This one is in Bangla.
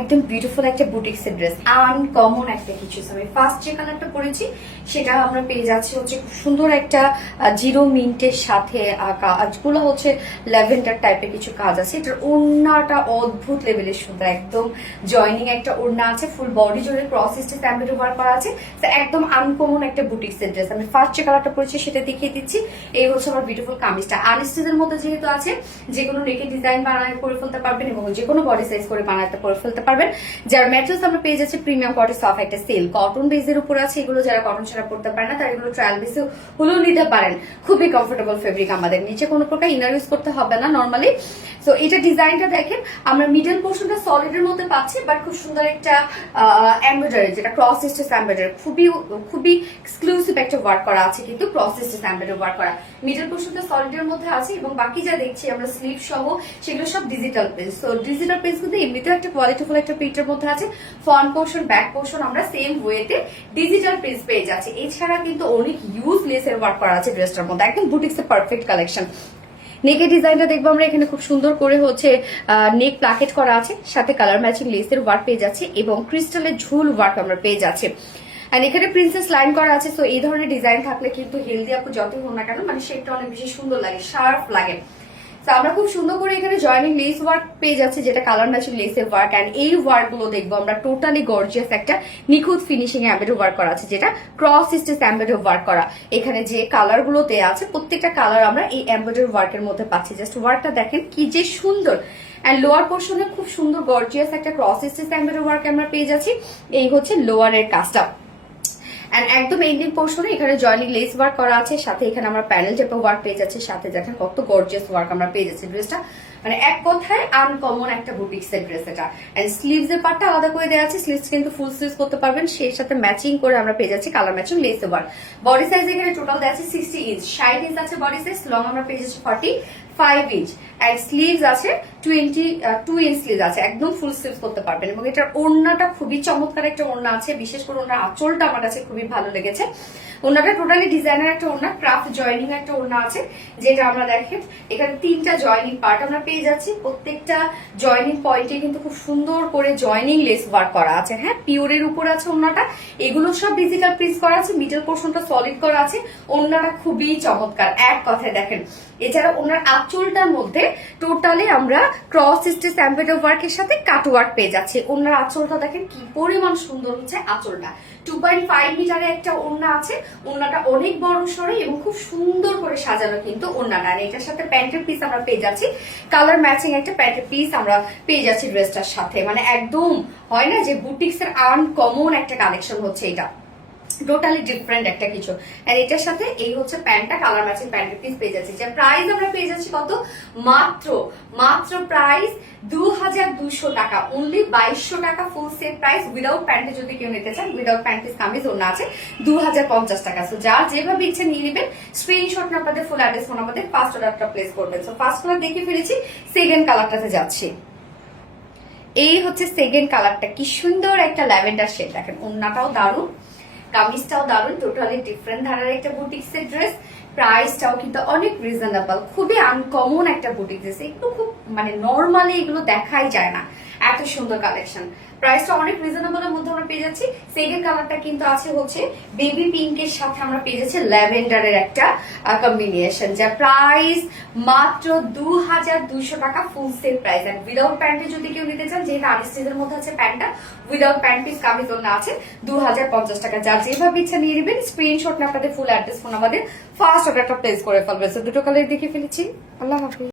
একদম বিউটিফুল একটা বুটিক্সের ড্রেস, আনকমন একটা কিছু। আমি ফার্স্ট যে কালারটা পরেছি সেটা আমরা পেয়ে যাচ্ছি হচ্ছে খুব সুন্দর একটা জিরো মিন্টের সাথে কাজগুলো হচ্ছে ল্যাভেন্ডার টাইপের কিছু কাজ আছে। এটার ওড়নাটা অদ্ভুত লেভেলের সুন্দর, একদম জয়নিং একটা ওড়না আছে, ফুল বডি জুড়ে ক্রস স্টিচ এমব্রয়ডারি ওয়ার্ক করা আছে। একদম আনকমন একটা বুটিক্সের ড্রেস। আমি ফার্স্ট যে কালারটা পরেছি সেটা দেখিয়ে দিচ্ছি। এই হচ্ছে আমার বিউটিফুল কামিজটা, আনস্টিচের মধ্যে যেহেতু আছে যে কোনো নেকের ডিজাইন বানায় করে ফেলতে পারবেন এবং যে কোনো বডি সাইজ করে বানাতে করে ফেলতে পারবেন। যার ম্যাটেরিয়ালস আমরা পেয়ে যাচ্ছি প্রিমিয়াম কোয়ালিটি সফট একটা সেল কটন বেসের উপর আছে। এগুলো যারা কটন ছাড়া পড়তে পারে না তারা এগুলো ট্রায়াল বেসে হলেও নিতে পারেন। খুবই কমফোর্টেবল ফেব্রিক, আমাদের নিচে কোনো প্রকার ইনার ইউজ করতে হবে না নর্মালি। সো এটা ডিজাইনটা দেখেন, আমরা মিডল পোর্শনটা সলিডের মধ্যে পাচ্ছি, বাট খুব সুন্দর একটা এমব্রয়ডারি, যেটা ক্রস স্টিচ এমব্রয়ডারি, খুবই এক্সক্লুসিভ একটা ওয়ার্ক করা আছে, কিন্তু ক্রস স্টিচ এমব্রয়ডারি ওয়ার্ক করা। মিডল পোর্শনটা সলিডের মধ্যে আছে এবং বাকি যা দেখছি আমরা স্লিভ সহ সেগুলো সব digital print. So digital print কিন্তু এমনিতেও একটা কোয়ালিটিফুল একটা প্রিন্টের মধ্যে আছে। ফ্রন্ট পোর্শন ব্যাক পোর্শন আমরা সেম ওয়েতে ডিজিটাল প্রিন্ট পেয়ে যাচ্ছি। এছাড়া কিন্তু অনেক ইউজ লেসের ওয়ার্ক করা আছে ড্রেসটার মধ্যে, একদম বুটিক্সের পারফেক্ট কালেকশন। নেকের ডিজাইনটা দেখবো আমরা এখানে খুব সুন্দর করে হচ্ছে নেক প্লাকেট করা আছে, সাথে কালার ম্যাচিং লেসের ওয়ার্ক পেয়ে যাচ্ছে এবং ক্রিস্টালের ঝুল ওয়ার্ক আমরা পেয়ে যাচ্ছি। আর এখানে প্রিন্সেস লাইন করা আছে। সো এই ধরনের ডিজাইন থাকলে কিন্তু হেলদি আপু যতই হোক না কেন, মানে শেপটা অনেক বেশি সুন্দর লাগে, শার্প লাগে। আমরা খুব সুন্দর করে এখানে জয়নিং লেস ওয়ার্ক পেয়ে যাচ্ছে, যেটা কালার ম্যাচিং লেসের ওয়ার্ক। এন্ড এই ওয়ার্ক গুলো দেখবো আমরা টোটালি গর্জিয়াস একটা নিখুঁত ফিনিশিং এমব্রয়ডারি ওয়ার্ক করা আছে, যেটা ক্রস স্টিচ এমব্রয়ডারি ওয়ার্ক করা। এখানে যে কালার গুলো দেওয়া আছে প্রত্যেকটা কালার আমরা এই এমব্রয়ডারি ওয়ার্কের মধ্যে পাচ্ছি। জাস্ট ওয়ার্কটা দেখেন কি যে সুন্দর। এন্ড লোয়ার পোর্শনে খুব সুন্দর গর্জিয়াস একটা ক্রস স্টিচ এমব্রয়ডারি ওয়ার্ক আমরা পেয়ে যাচ্ছি। এই হচ্ছে লোয়ারের কাজটা। একদম এন্ডিং পোর্শনে এখানে জয়নিং লেস ওয়ার্ক করা আছে, সাথে এখানে আমরা প্যানেল টাইপের ওয়ার্ক পেয়ে যাচ্ছি, সাথে দেখেন কত গর্জিয়াস ওয়ার্ক আমরা পেয়ে যাচ্ছি। ড্রেসটা মানে এক কথায় আনকমন একটা বুটিক্সের ড্রেস এটা। এন্ড স্লিভস এর পার্টটা আলাদা করে দেওয়া আছে, স্লিভস কিন্তু ফুল স্লিভস করতে পারবেন, সেই সাথে ম্যাচিং করে আমরা পেয়ে যাচ্ছি colour matching less work. Body size এখানে টোটাল দেওয়া আছে 60 ইঞ্চ, 60 ইঞ্চ আছে বডি সাইজ, লং আমরা পেয়ে যাচ্ছি 45 ইঞ্চ। এন্ড স্লিভস আছে 22 ইঞ্চ স্লিভস আছে, একদম ফুল স্লিভস করতে পারবেন। এবং এটার ওড়নাটা খুবই চমৎকার একটা ওড়না আছে, বিশেষ করে ওনার আঁচলটা আমার কাছে খুবই ভালো লেগেছে। ওড়নাটা টোটালি ডিজাইনার একটা ওড়না, ক্রাফট জয়নিং একটা ওড়না আছে, যেটা আমরা দেখেন এখানে 3টা জয়নিং পার্ট আমরা পেয়ে যাচ্ছি। প্রত্যেকটা জয়নিং পয়েন্টে কিন্তু খুব সুন্দর করে জয়নিং লেস ওয়ার্ক করা আছে। হ্যাঁ, পিওরের উপর আছে ওড়নাটা, এগুলো সব ডিজিটাল প্রিন্ট করা আছে, মিডল পোর্শনটা সলিড করা আছে। ওড়নাটা খুবই চমৎকার এক কথায় দেখেন। এছাড়া ওনার আঁচলটার মধ্যে টোটালি আমরা ক্রস স্টিচ এমব্রয়ডারি ওয়ার্কের সাথে কাট ওয়ার্ক পেয়ে যাচ্ছে। ওনার আঁচলটা দেখেন কি পরিমাণ সুন্দর হচ্ছে আঁচলটা। 2.5 মিটারের একটা ওড়না আছে, ওড়নাটা অনেক বড় সড়ো এবং খুব সুন্দর করে সাজানো কিন্তু ওড়নাটা। এটার সাথে প্যান্টের পিস আমরা পেয়ে যাচ্ছি, কালার ম্যাচিং একটা প্যান্টের পিস আমরা পেয়ে যাচ্ছি ড্রেসটার সাথে। মানে একদম হয় না যে বুটিক্স এর আনকমন একটা কালেকশন হচ্ছে এটা, টোটালি ডিফারেন্ট একটা কিছু। আর এটার সাথে এই হচ্ছে প্যান্টটা, কালার ম্যাচিং প্যান্টের পিস পেয়ে যাচ্ছি। যে প্রাইস আমরা পেয়ে যাচ্ছি কত, মাত্র প্রাইস 2200 টাকা, অনলি 2200 টাকা ফুল সেট প্রাইস। উইদাউট প্যান্টে যদি কেউ নিতে চান, উইদাউট প্যান্ট পিস কামিজ ওড়না আছে 2050 টাকা। সো যার যেভাবে ইচ্ছে নিয়ে নেবেন, স্ক্রিনশট না আপনাদের ফুল অ্যাড্রেস ফোন আমাদের ফার্স্ট অর্ডারটা প্লেস করবেন। সো ফার্স্ট কালার দেখে ফেলেছি, সেকেন্ড কালারটাতে যাচ্ছি। এই হচ্ছে সেকেন্ড কালারটা, কি সুন্দর একটা ল্যাভেন্ডার শেড। দেখেন ওড়নাটাও দারুণ, কামিজটাও দারুণ, টোটালি ডিফারেন্ট ধারার একটা বুটিক্সের ড্রেস। প্রাইসটাও কিন্তু অনেক রিজনেবল, খুবই আনকমন একটা বুটিক ড্রেস। এগুলো খুব মানে নর্মালি এগুলো দেখাই যায় না, এত সুন্দর কালেকশন। প্রাইসটা অনেক রিজনেবলের মধ্যে আমরা পেয়ে যাচ্ছি। সেকেন্ড কালারটা কিন্তু আছে হচ্ছে বেবি পিঙ্কের সাথে আমরা পেয়ে যাচ্ছি ল্যাভেন্ডারের একটা কম্বিনেশন, যা প্রাইস মাত্র 2200 টাকা ফুল সেল প্রাইস। এন্ড উইদাউট প্যান্টে যদি কেউ নিতে চান, যেহেতু আনস্টিচের মধ্যে আছে প্যান্টটা, উইদাউট প্যান্ট পিস কামিজ ওড়না আছে 2050 টাকা। যার যেভাবে ইচ্ছা নিয়ে নেবেন, স্ক্রিনশট না আপনাদের ফুল অ্যাড্রেস ফোন আমাদের ফার্স্ট অর্ডারটা প্লেস করে ফেলবে। দুটো কালার দেখে ফেলেছি। আল্লাহ হাফিজ।